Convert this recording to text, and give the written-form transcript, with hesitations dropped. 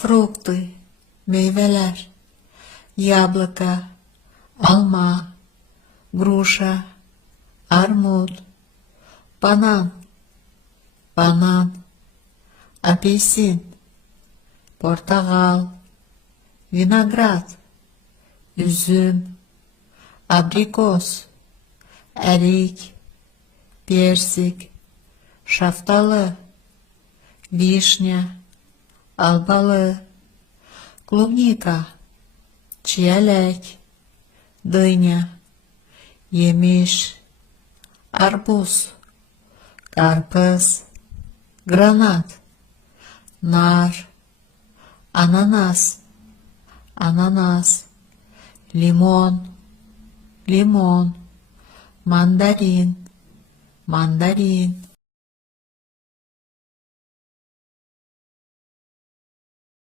Фрукты, meyveler, яблоко, alma, груша, armut, banan, apelsin, portakal, vinograt, üzüm, abrikos, erik, persik, şaftalı, vişня, albalı, клубника, çiyelek, дыня, yemiş, arpuz, karpuz, granat, nar, ananas, limon, mandarin,